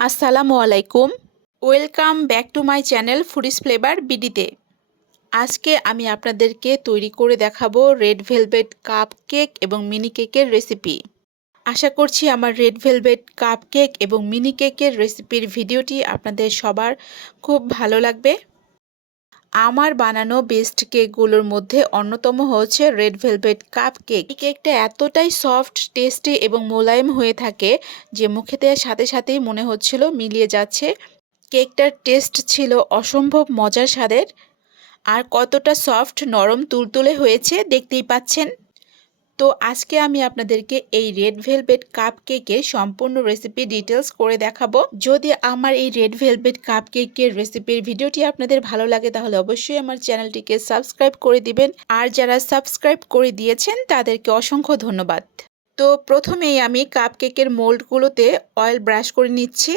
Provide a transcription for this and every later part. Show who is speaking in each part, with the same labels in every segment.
Speaker 1: আসসালামু আলাইকুম। Welcome back to my channel foodies flavour বিডিতে। আজকে আমি আপনাদেরকে তৈরি করে দেখাবো রেড ভেলভেট কাপ কেক এবং মিনি কেকের রেসিপি। আশা করছি আমার রেড ভেলভেট কাপ কেক এবং মিনি কেকের রেসিপির ভিডিওটি আপনাদের সবার খুব ভালো লাগবে। আমার বানানো বেস্ট কেকগুলোর মধ্যে অন্যতম হচ্ছে রেড ভেলভেট কাপ কেক এই কেকটা এতটাই সফট টেস্টি এবং মোলায়েম হয়ে থাকে যে মুখে দেওয়ার সাথে সাথেই মনে হচ্ছিল মিলিয়ে যাচ্ছে। কেকটার টেস্ট ছিল অসম্ভব মজার স্বাদের। আর কতটা সফট নরম, তুলতুলে হয়েছে দেখতেই পাচ্ছেন। তো আজকে আমি আপনাদেরকে এই রেড ভেলভেট কাপ কেকের সম্পূর্ণ রেসিপি ডিটেলস করে দেখাবো। যদি আমার এই রেড ভেলভেট কাপ কেকের রেসিপির ভিডিওটি আপনাদের ভালো লাগে, তাহলে অবশ্যই আমার চ্যানেলটিকে সাবস্ক্রাইব করে দিবেন। আর যারা সাবস্ক্রাইব করে দিয়েছেন, তাদেরকে অসংখ্য ধন্যবাদ। তো প্রথমেই আমি কাপ কেকের মোল্ডগুলোতে অয়েল ব্রাশ করে নিচ্ছি।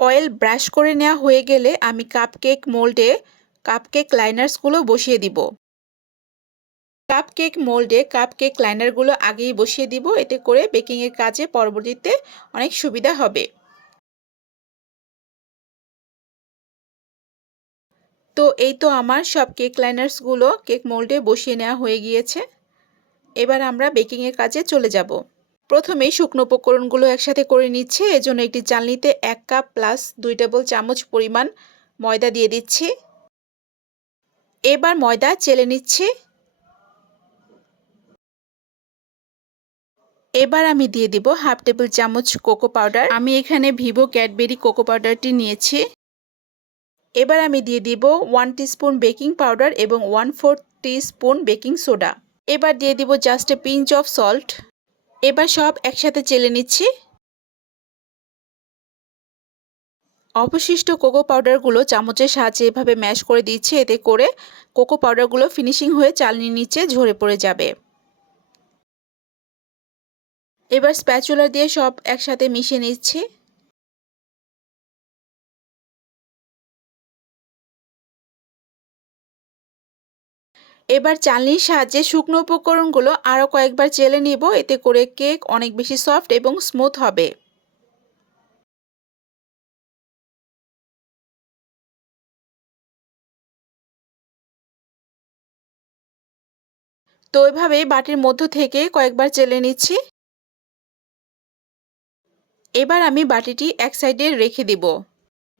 Speaker 1: অয়েল ব্রাশ করে নেওয়া হয়ে গেলে আমি কাপ কেক মোল্ডে কাপ কেক লাইনার্সগুলো বসিয়ে দিব। কাপ কেক মোল্ডে কাপ কেক লাইনারগুলো আগেই বসিয়ে দিব। এতে করে বেকিংয়ের কাজে পরবর্তীতে অনেক সুবিধা হবে। তো এই তো আমার সব কেক লাইনার্সগুলো কেক মোল্ডে বসিয়ে নেওয়া হয়ে গিয়েছে। এবার আমরা বেকিংয়ের কাজে চলে যাব। প্রথমেই শুকনো উপকরণগুলো একসাথে করে নিচ্ছে। এজন্য একটি চালনিতে এক কাপ প্লাস দুই টেবল চামচ পরিমাণ ময়দা দিয়ে দিচ্ছি। এবার ময়দা চেলে নিচ্ছি। এবার আমি দিয়ে দিব হাফ টেবিল চামচ কোকো পাউডার। আমি এখানে ভিভো ক্যাডবেরি কোকো পাউডারটি নিয়েছি। এবার আমি দিয়ে দিব ওয়ান স্পুন বেকিং পাউডার এবং one fourth spoon baking soda. এবার দিয়ে দিব just a pinch of salt. এবার সব একসাথে চেলে নিচ্ছি। অবশিষ্ট কোকো পাউডারগুলো চামচের সাহায্যে এভাবে ম্যাশ করে দিচ্ছে এতে করে কোকো পাউডারগুলো ফিনিশিং হয়ে চালনির নিচে ঝরে পড়ে যাবে। এবার স্প্যাচুলার দিয়ে সব একসাথে মিশিয়ে নিচ্ছি। এবার চালনির সাহায্যে শুকনো উপকরণগুলো আরও কয়েকবার চেলে নিব, এতে করে কেক অনেক বেশি সফট এবং স্মুথ হবে। তো এভাবেই বাটির মধ্য থেকে কয়েকবার চেলে নিচ্ছি। এবার আমি বাটিটি এক সাইডে রেখে দিব।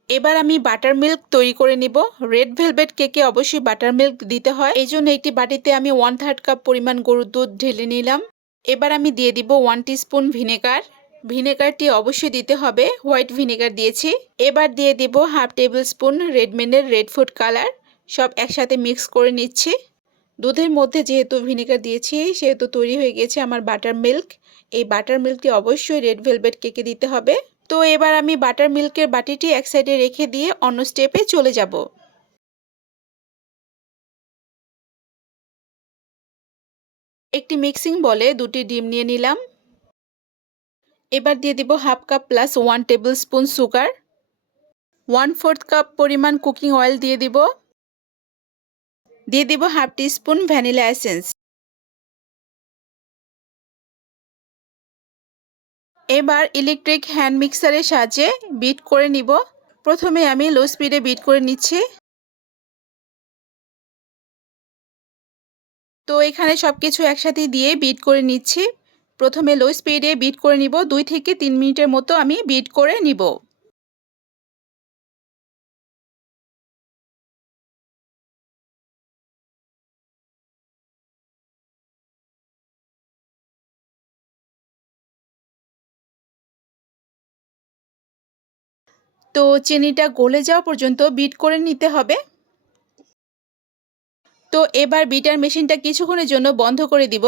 Speaker 1: এবার আমি বাটার মিল্ক তৈরি করে নিব। রেড ভেলভেট কেকে অবশ্যই বাটার মিল্ক দিতে হয়। এই জন্য একটি বাটিতে আমি ওয়ান থার্ড কাপ পরিমাণ গরুর দুধ ঢেলে নিলাম। এবার আমি দিয়ে দিব ওয়ান স্পুন ভিনেগার ভিনেগারটি অবশ্যই দিতে হবে। হোয়াইট ভিনেগার দিয়েছি। এবার দিয়ে দিব হাফ টেবিল স্পুন রেডমেনের রেড ফুড কালার সব একসাথে মিক্স করে নিচ্ছি। দুধের মধ্যে যেহেতু ভিনেগার দিয়েছি, সেহেতু তৈরি হয়ে গেছে আমার বাটার মিল্ক এই বাটার মিল্কটি অবশ্যই রেড ভেলভেট কেকে দিতে হবে। তো এবার আমি বাটার মিল্কের বাটিটি এক সাইডে রেখে দিয়ে অন্য স্টেপে চলে যাব। একটি মিক্সিং বলে দুটি ডিম নিয়ে নিলাম। এবার দিয়ে দিব half cup plus one table spoon sugar one fourth cup পরিমাণ কুকিং অয়েল দিয়ে দিব। দিয়ে দিব হাফ স্পুন ভ্যানিলা এসেন্স। এবার ইলেকট্রিক হ্যান্ড মিক্সারের সাহায্যে বিট করে নিব। প্রথমে আমি লো স্পিডে বিট করে নিচ্ছি। তো এখানে সব কিছু একসাথে দিয়ে বিট করে নিচ্ছি। প্রথমে লো স্পিডে বিট করে নিব। দুই থেকে তিন মিনিটের মতো আমি বিট করে নিব। তো চিনিটা গলে যাওয়া পর্যন্ত বিট করে নিতে হবে। তো এবার বিটার মেশিনটা কিছুক্ষণের জন্য বন্ধ করে দিব।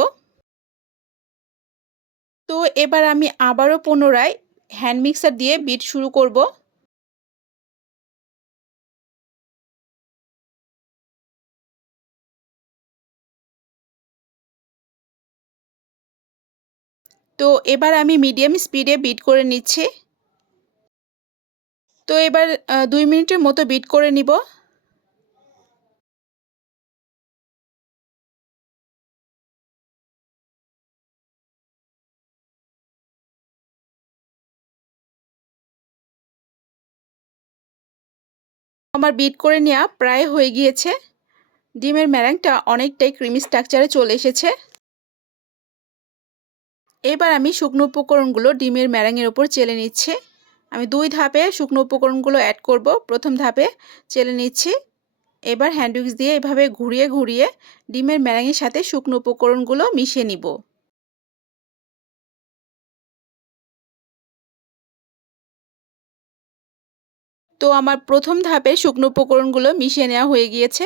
Speaker 1: তো এবার আমি আবারও পুনরায় হ্যান্ড মিক্সার দিয়ে বিট শুরু করব। তো এবার আমি মিডিয়াম স্পিডে বিট করে নিচ্ছি। তো এবার দুই মিনিটের মতো বিট করে নিব। আমার বিট করে নেওয়া প্রায় হয়ে গিয়েছে। ডিমের ম্যারাংটা অনেকটাই ক্রিমি স্ট্রাকচারে চলে এসেছে। এবার আমি শুকনো উপকরণগুলো ডিমের ম্যারাংয়ের ওপর চেলে নিচ্ছি। আমি দুই ধাপে শুকনো উপকরণগুলো অ্যাড করব। প্রথম ধাপে চেলে নিচ্ছি। এবার হ্যান্ডউইক্স দিয়ে এভাবে ঘুরিয়ে ঘুরিয়ে ডিমের ম্যারাঙের সাথে শুকনো উপকরণগুলো মিশিয়ে নিব। তো আমার প্রথম ধাপে শুকনো উপকরণগুলো মিশিয়ে নেওয়া হয়ে গিয়েছে।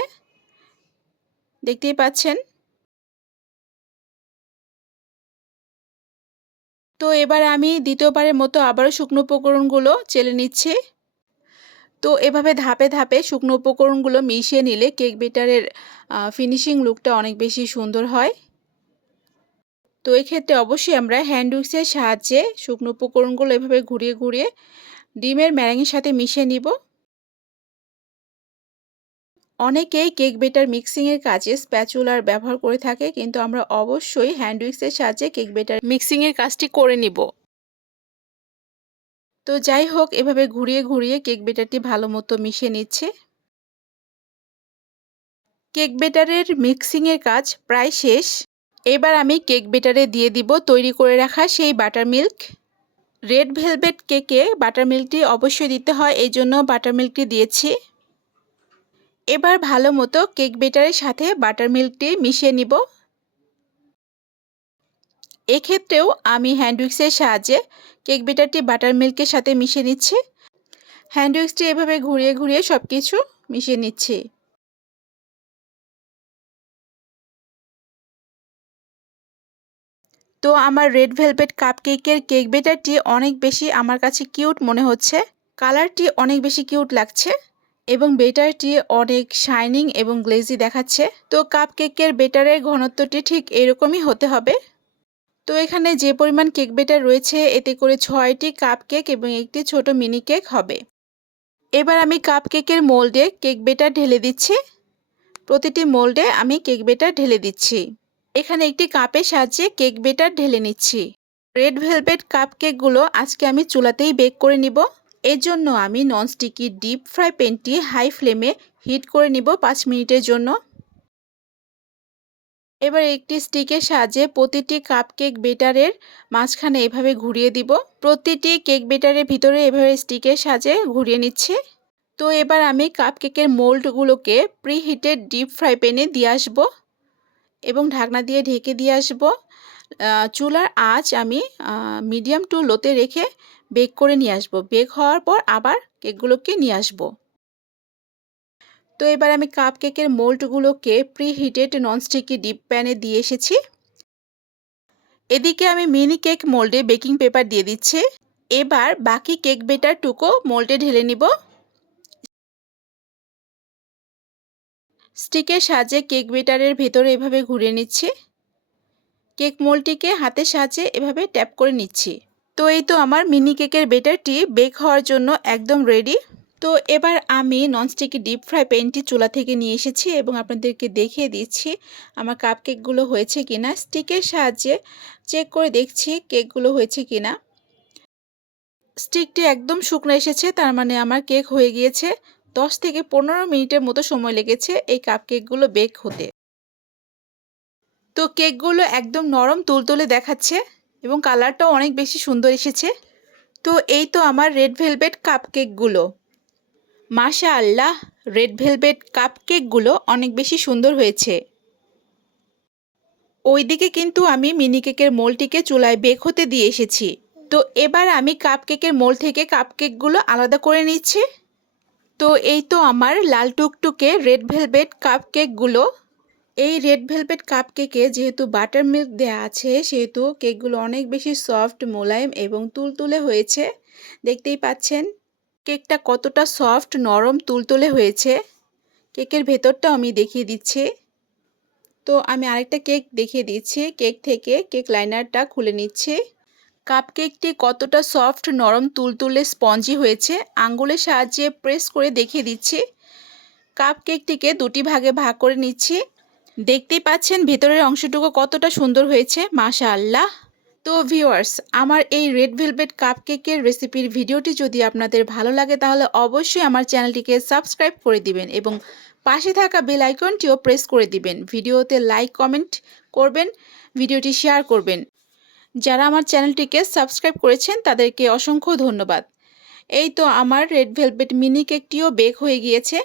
Speaker 1: দেখতেই পাচ্ছেন? তো এবার আমি দ্বিতীয়বারের মতো আবারও শুকনো উপকরণগুলো চেলে নিচ্ছি। তো এভাবে ধাপে ধাপে শুকনো উপকরণগুলো মিশিয়ে নিলে কেক বেটারের ফিনিশিং লুকটা অনেক বেশি সুন্দর হয়। তো এক্ষেত্রে অবশ্যই আমরা হ্যান্ড উইক্সের সাহায্যে শুকনো উপকরণগুলো এভাবে ঘুরিয়ে ঘুরিয়ে ডিমের ম্যারাঙের সাথে মিশিয়ে নিব। অনেকেই কেক বেটার মিক্সিংয়ের কাজে স্প্যাচুলার ব্যবহার করে থাকে, কিন্তু আমরা অবশ্যই হ্যান্ড উইক্সের সাহায্যে কেক বেটার মিক্সিংয়ের কাজটি করে নিব। তো যাই হোক, এভাবে ঘুরিয়ে ঘুরিয়ে কেক বেটারটি ভালো মতো মিশে নিচ্ছে। কেক বেটারের মিক্সিংয়ের কাজ প্রায় শেষ। এবার আমি কেক বেটারে দিয়ে দিব তৈরি করে রাখা সেই বাটার মিল্ক রেড ভেলভেট কেকে বাটার মিল্কটি অবশ্যই দিতে হয়, এই জন্য বাটার মিল্কটি দিয়েছি। এবার ভালো মতো কেক বেটারের সাথে বাটার মিল্কটি মিশিয়ে নিব। এক্ষেত্রেও আমি হ্যান্ডউইক্সের সাহায্যে কেক বেটারটি বাটার মিল্কের সাথে মিশিয়ে নিচ্ছি। হ্যান্ডউইক্সটি এভাবে ঘুরিয়ে ঘুরিয়ে সব কিছু মিশিয়ে নিচ্ছি। তো আমার রেড ভেলভেট কাপ কেকের কেক বেটারটি অনেক বেশি আমার কাছে কিউট মনে হচ্ছে। কালারটি অনেক বেশি কিউট লাগছে। এবং বেটারটি অনেক শাইনিং এবং গ্লেজি দেখাচ্ছে। তো কাপ কেকের বেটারের ঘনত্বটি ঠিক এরকমই হতে হবে। তো এখানে যে পরিমাণ কেক বেটার রয়েছে, এতে করে ছয়টি কাপ কেক এবং একটি ছোট মিনি কেক হবে। এবার আমি কাপ কেকের মোল্ডে কেক বেটার ঢেলে দিচ্ছি। প্রতিটি মোল্ডে আমি কেক বেটার ঢেলে দিচ্ছি। এখানে একটি কাপের সাহায্যে কেক বেটার ঢেলে নিচ্ছি। রেড ভেলভেট কাপ কেকগুলো আজকে আমি চুলাতেই বেক করে নিব। এর জন্য আমি ননস্টিকি ডিপ ফ্রাই প্যানটি হাই ফ্লেমে হিট করে নিব পাঁচ মিনিটের জন্য। এবার একটি স্টিকের সাহায্যে প্রতিটি কাপ কেক বেটারের মাঝখানে এভাবে ঘুরিয়ে দিব। প্রতিটি কেক বেটারের ভিতরে এভাবে স্টিকের সাহায্যে ঘুরিয়ে নিচ্ছে। তো এবার আমি কাপ কেকের মোল্ডগুলোকে প্রিহিটেড ডিপ ফ্রাই প্যানে দিয়ে আসব এবং ঢাকনা দিয়ে ঢেকে দিয়ে আসব। চুলার আঁচ আমি মিডিয়াম টু লোতে রেখে বেক করে নিয়ে আসব। বেক হওয়ার পর আবার কেকগুলোকে নিয়ে আসব। তো এবার আমি কাপ কেকের মোল্ডগুলোকে প্রি হিটেড ননস্টিকি ডিপ প্যানে দিয়ে এসেছি। এদিকে আমি মিনি কেক মোল্ডে বেকিং পেপার দিয়ে দিচ্ছি। এবার বাকি কেক বেটার টুকো মোল্ডে ঢেলে নিব। স্টিকের সাহায্যে কেক বেটারের ভেতরে এভাবে ঘুরে নিচ্ছি। কেক মোলটিকে হাতের সাহায্যে এভাবে ট্যাপ করে নিচ্ছি। তো এই তো আমার মিনি কেকের বেটারটি বেক হওয়ার জন্য একদম রেডি। তো এবার আমি ননস্টিকি ডিপ ফ্রাই প্যানটি চুলা থেকে নিয়ে এসেছি এবং আপনাদেরকে দেখিয়ে দিচ্ছি আমার কাপ কেকগুলো হয়েছে কিনা। স্টিকের সাহায্যে চেক করে দেখছি কেকগুলো হয়েছে কিনা। স্টিকটি একদম শুকনো এসেছে, তার মানে আমার কেক হয়ে গিয়েছে। দশ থেকে পনেরো মিনিটের মতো সময় লেগেছে এই কাপ কেকগুলো বেক হতে। তো কেকগুলো একদম নরম তুলতুলে দেখাচ্ছে এবং কালারটাও অনেক বেশি সুন্দর এসেছে। তো এই তো আমার রেড ভেলভেট কাপ কেকগুলো মাশা আল্লাহ রেড ভেলভেট কাপ কেকগুলো অনেক বেশি সুন্দর হয়েছে। ওইদিকে কিন্তু আমি মিনি কেকের মোলটিকে চুলায় বেক হতে দিয়ে এসেছি। তো এবার আমি কাপ কেকের মোল থেকে কাপ কেকগুলো আলাদা করে নিচ্ছি। তো এই তো আমার লাল টুকটুকে রেড ভেলভেট কাপ কেকগুলো এই রেড ভেলভেট কাপ কেকে যেহেতু বাটার মিল্ক দেওয়া আছে, সেহেতু কেকগুলো অনেক বেশি সফট মোলায়েম এবং তুলতুলে হয়েছে। দেখতেই পাচ্ছেন কেকটা কতটা সফট নরম, তুলতুলে হয়েছে। কেকের ভেতরটাও আমি দেখিয়ে দিচ্ছি। তো আমি আরেকটা কেক দেখিয়ে দিচ্ছি। কেক থেকে কেক লাইনারটা খুলে নিচ্ছি। কাপ কেকটি কতটা সফট নরম, তুলতুলে স্পঞ্জি হয়েছে, আঙ্গুলের সাহায্যে প্রেস করে দেখিয়ে দিচ্ছি। কাপ কেকটিকে দুটি ভাগে ভাগ করে নিচ্ছি। দেখতেই পাচ্ছেন ভেতরের অংশটুকু কতটা সুন্দর হয়েছে মাশা আল্লাহ তো ভিউয়ার্স আমার এই রেড ভেলভেট কাপকেকের রেসিপির ভিডিওটি যদি আপনাদের ভালো লাগে, তাহলে অবশ্যই আমার চ্যানেলটিকে সাবস্ক্রাইব করে দিবেন এবং পাশে থাকা বেল আইকনটিও প্রেস করে দিবেন। ভিডিওতে লাইক কমেন্ট করবেন, ভিডিওটি শেয়ার করবেন। যারা আমার চ্যানেলটিকে সাবস্ক্রাইব করেছেন, তাদেরকে অসংখ্য ধন্যবাদ। এই তো আমার রেড ভেলভেট মিনি কেকটিও বেক হয়ে গিয়েছে।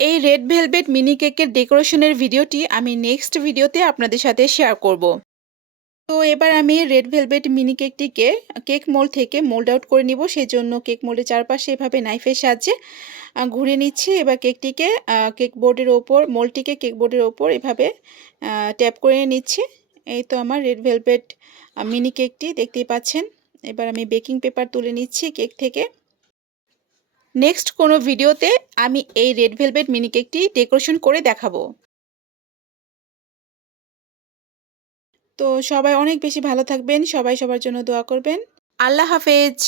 Speaker 1: এই রেড ভেলভেট মিনি কেকের ডেকোরেশনের ভিডিওটি আমি নেক্সট ভিডিওতে আপনাদের সাথে শেয়ার করব। তো এবার আমি রেড ভেলভেট মিনি কেকটিকে কেক মোল্ড থেকে মোল্ড আউট করে নিব। সেই জন্য কেক মোল্ডের চারপাশে এভাবে নাইফের সাহায্যে ঘুরে নিচ্ছি। এবার কেকটিকে কেক বোর্ডের ওপর মোল্ডটিকে কেক বোর্ডের ওপর এভাবে ট্যাপ করে নিচ্ছি। এই তো আমার রেড ভেলভেট মিনি কেকটি দেখতেই পাচ্ছেন। এবার আমি বেকিং পেপার তুলে নিচ্ছি কেক থেকে। নেক্সট কোনো ভিডিওতে আমি এই রেড ভেলভেট মিনি কেকটি ডেকোরেশন করে দেখাবো। তো সবাই অনেক বেশি ভালো থাকবেন, সবাই সবার জন্য দোয়া করবেন। আল্লাহ হাফেজ।